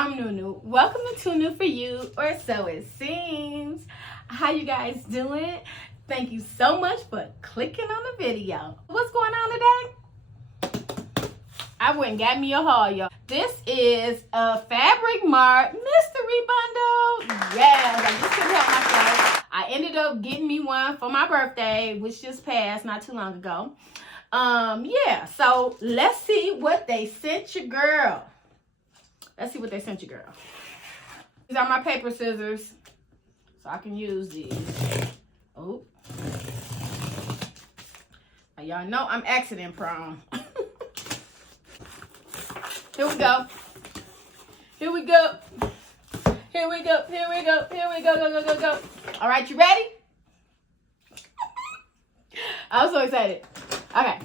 I'm Nunu. Welcome to Too New For You, or so it seems. How you guys doing? Thank you so much for clicking on the video. What's going on today? I went and got me a haul, y'all. This is a Fabric Mart mystery bundle. Yes, I just couldn't help myself. I ended up getting me one for my birthday, which just passed not too long ago. Yeah, so let's see what they sent your girl. Let's see what they sent you, girl. These are my paper scissors, so I can use these. Oh. Now, y'all know I'm accident prone. Here we go. Here we go. Here we go. Here we go. Here we go. Go, go, go, go. All right, you ready? I'm so excited. Okay.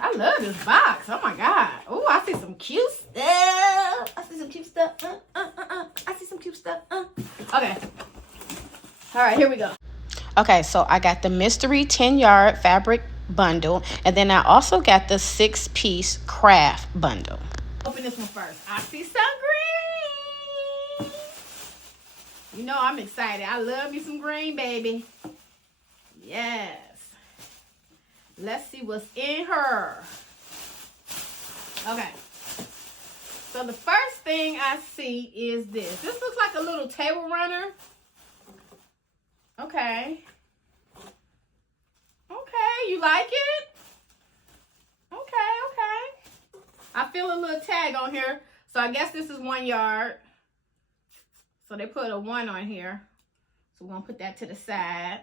I love this box. Oh my God. Oh, I see some cute stuff. I see some cute stuff. I see some cute stuff. Okay. All right, here we go. Okay, so I got the mystery 10-yard fabric bundle, and then I also got the 6-piece craft bundle. Open this one first. I see some green. You know I'm excited. I love me some green, baby. Yes. Let's see what's in her. Okay. So the first thing I see is this. This looks like a little table runner. Okay. Okay, you like it? Okay. I feel a little tag on here. So I guess this is 1 yard. So they put a 1 on here. So we're going to put that to the side.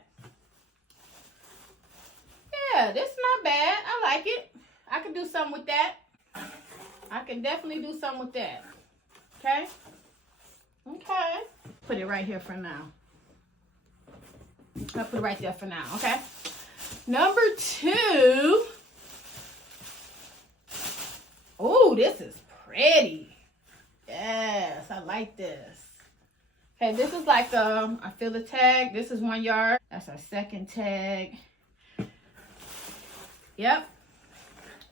Yeah, this is not bad. I like it. I can do something with that. I can definitely do something with that. Okay? Okay. Put it right here for now. I'll put it right there for now, okay? Number 2. Oh, this is pretty. Yes, I like this. Okay, this is like, I feel the tag. This is 1 yard. That's our second tag. Yep.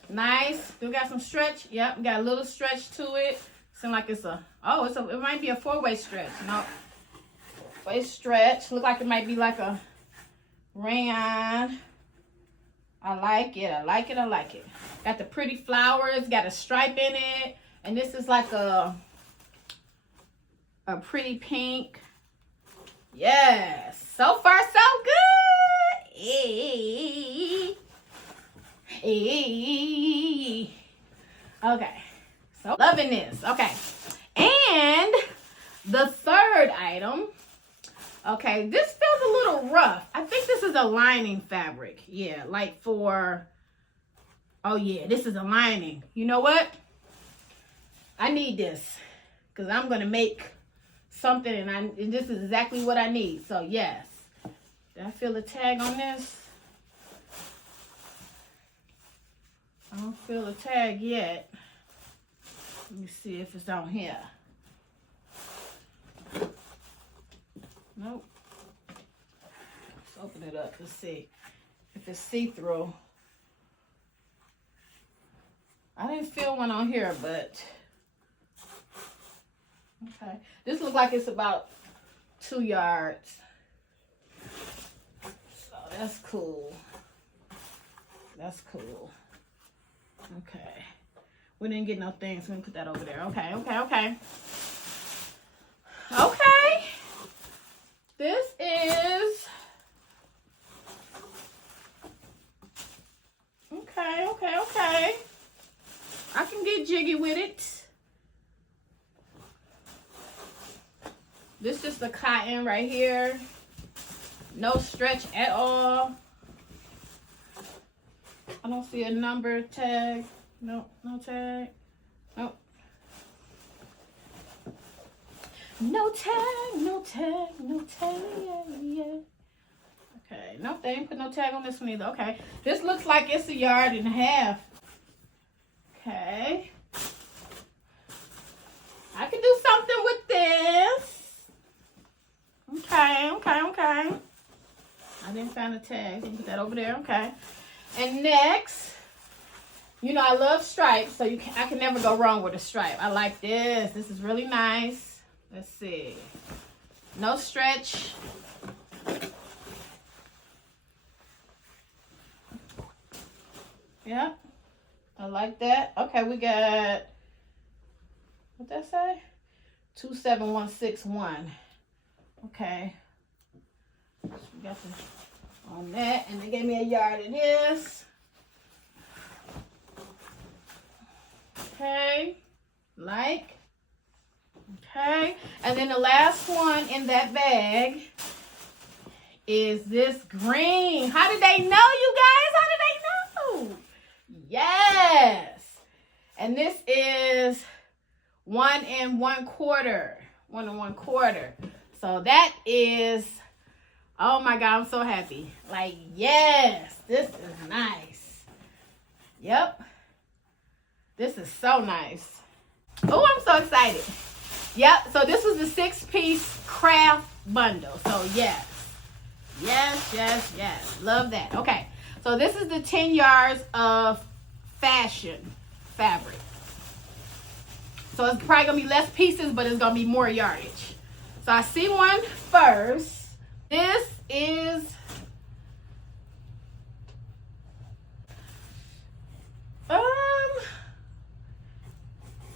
Nice. Still got some stretch. Yep. Got a little stretch to it. Seems like it's a, oh, it might be a 4-way stretch. No. 4-way stretch. Look like it might be like a rayon. I like it. I like it. I like it. Got the pretty flowers. Got a stripe in it. And this is like a pretty pink. Yes. So far, so good. Hey. Okay, so loving this. Okay, and the third item. Okay, this feels a little rough. I think this is a lining fabric. Yeah, like for, oh yeah, this is a lining. You know what? I need this because I'm gonna make something, and this is exactly what I need. So yes, did I feel the tag on this? I don't feel the tag yet. Let me see if it's on here. Nope. Let's open it up to see if it's see-through. I didn't feel one on here, but okay. This looks like it's about 2 yards. So that's cool. That's cool. Okay. We didn't get no things. We're going to put that over there. Okay, okay, okay. Okay. This is... Okay, okay, okay. I can get jiggy with it. This is the cotton right here. No stretch at all. I don't see a number tag. No, no tag. Nope. No tag, no tag, no tag. Yeah. Okay, nope, they didn't put no tag on this one either. Okay, this looks like it's 1.5 yards. Okay. I can do something with this. Okay, okay, okay. I didn't find a tag. So put that over there. Okay. And next, You know, I love stripes, so I can never go wrong with a stripe. I like this. This is really nice. Let's see. No stretch. Yeah, I like that. Okay, we got, what that say? 27161. Okay. So we got this on that, and they gave me a yard of this. Okay, like. Okay, and then the last one in that bag is this green. How did they know, you guys? How did they know? Yes. And this is 1 1/4. 1 1/4. So that is, oh my God, I'm so happy. Like, yes, this is nice. Yep. This is so nice. Oh, I'm so excited. Yep, so this was the 6-piece craft bundle. So yes. Yes, yes, yes. Love that. Okay, so this is the 10 yards of fashion fabric. So it's probably going to be less pieces, but it's going to be more yardage. So I see one first. This is...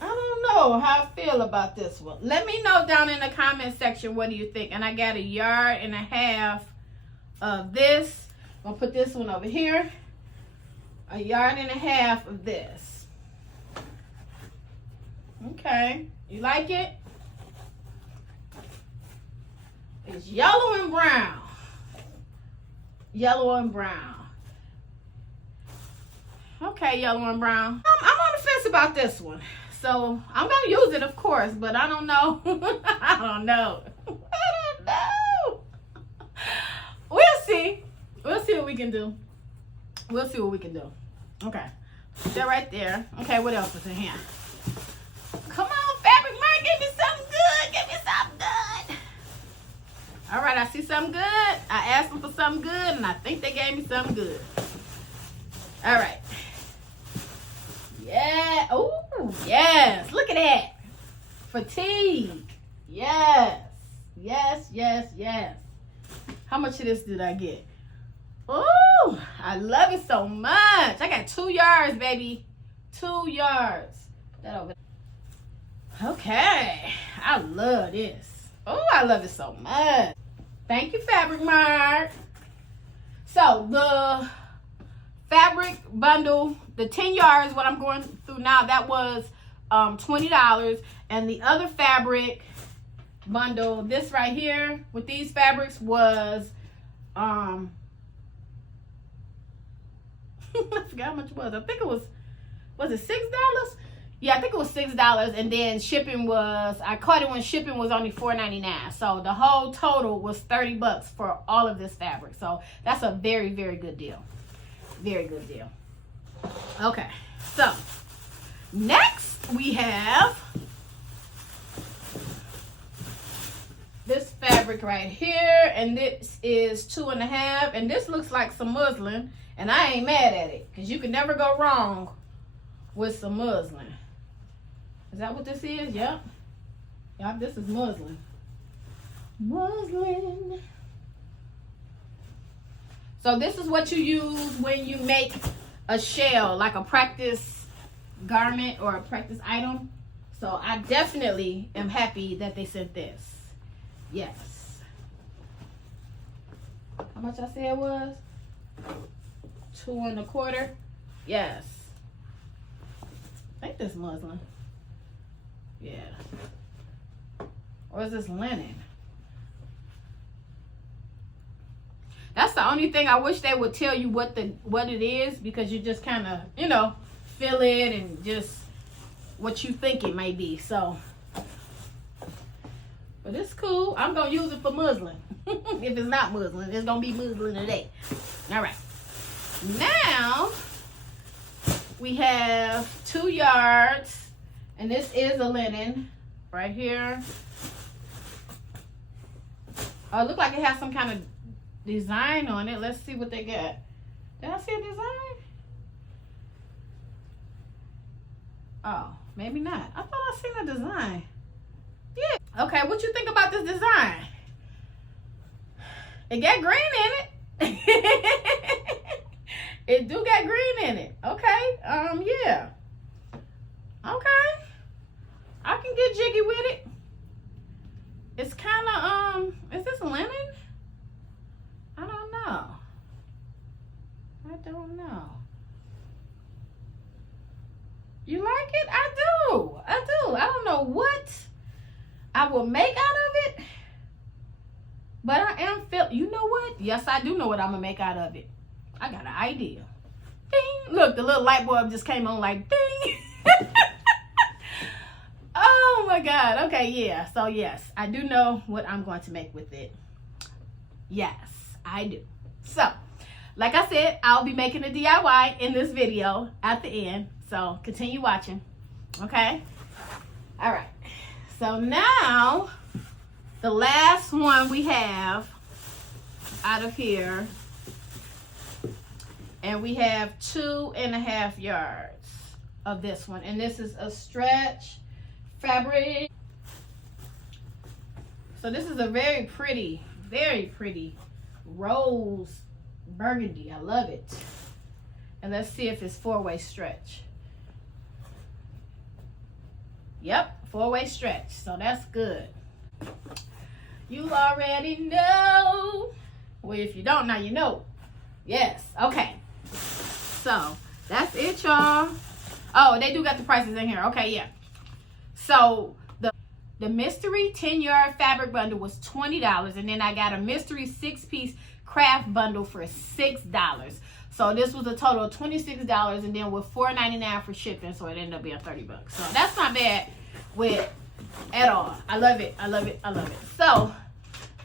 I don't know how I feel about this one. Let me know down in the comment section, what do you think? And I got 1.5 yards of this. I'm going to put this one over here. 1.5 yards of this. Okay. You like it? It's yellow and brown. Yellow and brown. Okay, yellow and brown. I'm on the fence about this one. So I'm going to use it, of course, but I don't know. I don't know. I don't know. We'll see. We'll see what we can do. We'll see what we can do. Okay. Put that right there. Okay, what else is in here? Come on, Fabric Mart, give me something good. Give me something good. All right, I see something good. I asked them for something good, and I think they gave me something good. All right. Yeah. Oh, yes. Look at that. Fatigue. Yes. Yes, yes, yes. How much of this did I get? Oh, I love it so much. I got 2 yards, baby. 2 yards. Put that over there. Okay. I love this. Oh, I love it so much. Thank you, Fabric Mart. So, the fabric bundle, the 10 yards, what I'm going through now, that was $20. And the other fabric bundle, this right here with these fabrics, was I forgot how much it was. I think it was it $6? Yeah, I think it was $6. And then shipping was, I caught it when shipping was only $4.99. So the whole total was $30 for all of this fabric. So that's a very, very good deal. Very good deal. Okay, so next we have this fabric right here, and this is 2.5, and this looks like some muslin, and I ain't mad at it because you can never go wrong with some muslin. Is that what this is? Yep. Yep, this is muslin. Muslin. So this is what you use when you make a shell, like a practice garment or a practice item. So I definitely am happy that they sent this. Yes. How much I said it was? 2 1/4. Yes. I think this muslin. Yeah. Or is this linen? That's the only thing I wish they would tell you what it is, because you just kind of, you know, feel it and just what you think it may be. So, but it's cool. I'm going to use it for muslin. If it's not muslin, it's going to be muslin today. All right. Now, we have 2 yards, and this is a linen right here. Oh, it looks like it has some kind of design on it. Let's see what they got. Did I see a design? Oh, maybe not. I thought I seen a design. Yeah. Okay, what you think about this design? It got green in it. It do got green in it. Okay. Yeah. Okay. I can get jiggy with it. It's kind of, is this linen? I don't know. I don't know. You like it? I do. I do. I don't know what I will make out of it, but I am you know what? Yes, I do know what I'm gonna make out of it. I got an idea. Ding! Look, the little light bulb just came on like ding. Oh my God. Okay, yeah. So yes, I do know what I'm going to make with it. Yes, I do. So, like I said, I'll be making a DIY in this video at the end. So continue watching. Okay? All right. So now, the last one we have out of here. And we have 2.5 yards of this one. And this is a stretch fabric. So this is a very pretty rose burgundy. I love it. And let's see if it's 4-way stretch. Yep, 4-way stretch. So that's good. You already know. Well, if you don't, now you know. Yes. Okay. So that's it, y'all. Oh, they do got the prices in here. Okay, yeah. So the mystery 10-yard fabric bundle was $20, and then I got a mystery 6-piece craft bundle for $6. So this was a total of $26, and then with $4.99 for shipping, so it ended up being $30. So that's not bad with at all. I love it. I love it. I love it. So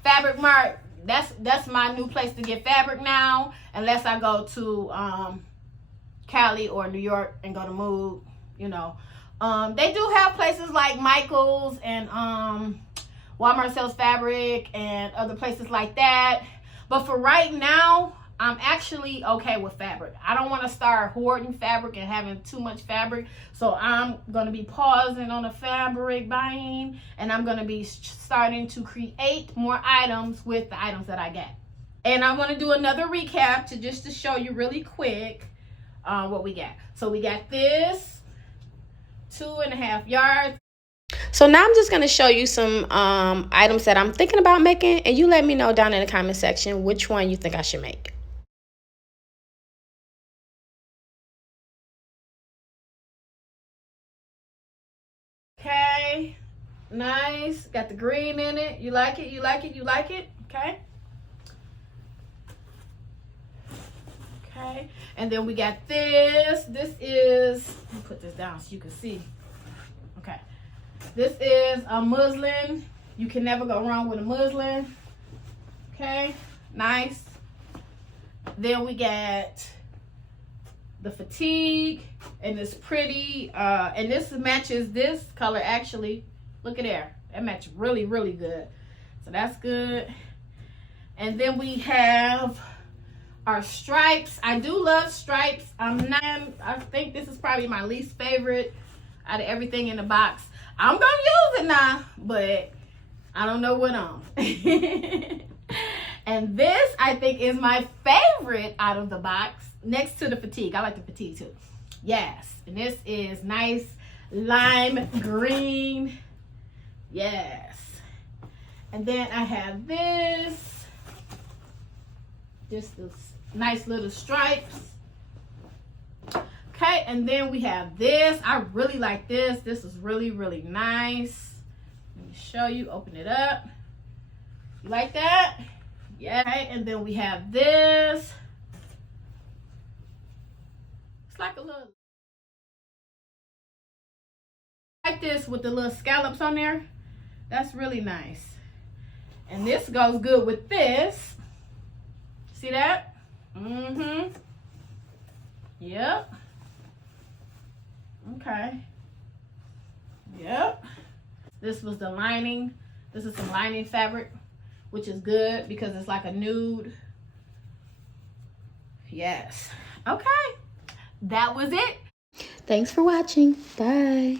Fabric Mart, that's my new place to get fabric now, unless I go to Cali or New York and go to Mood, you know. They do have places like Michael's and Walmart sells fabric and other places like that. But for right now, I'm actually okay with fabric. I don't want to start hoarding fabric and having too much fabric. So I'm going to be pausing on the fabric buying, and I'm going to be starting to create more items with the items that I get. And I'm going to do another recap just to show you really quick what we got. So we got this 2.5 yards. So now I'm just going to show you some items that I'm thinking about making, and you let me know down in the comment section which one you think I should make. Okay, nice. Got the green in it. You like it? You like it? You like it? Okay. Okay, and then we got this. This is, let me put this down so you can see. Okay, this is a muslin. You can never go wrong with a muslin. Okay, nice. Then we got the fatigue, and it's pretty. And this matches this color actually. Look at there. That matches really, really good. So that's good. And then we have our stripes. I do love stripes. I think this is probably my least favorite out of everything in the box. I'm gonna use it now, but I don't know what on. And this I think is my favorite out of the box, next to the fatigue. I like the fatigue too. Yes, and this is nice lime green. Yes. And then I have this, just this nice little stripes. Okay, and then we have this. I really like this. This is really, really nice. Let me show you. Open it up. You like that? Yeah. Okay, and then we have this. It's like a little, like this with the little scallops on there. That's really nice. And this goes good with this. See that? Mm-hmm. Yep. Okay. Yep. This was the lining. This is some lining fabric, which is good because it's like a nude. Yes. Okay. That was it. Thanks for watching. Bye.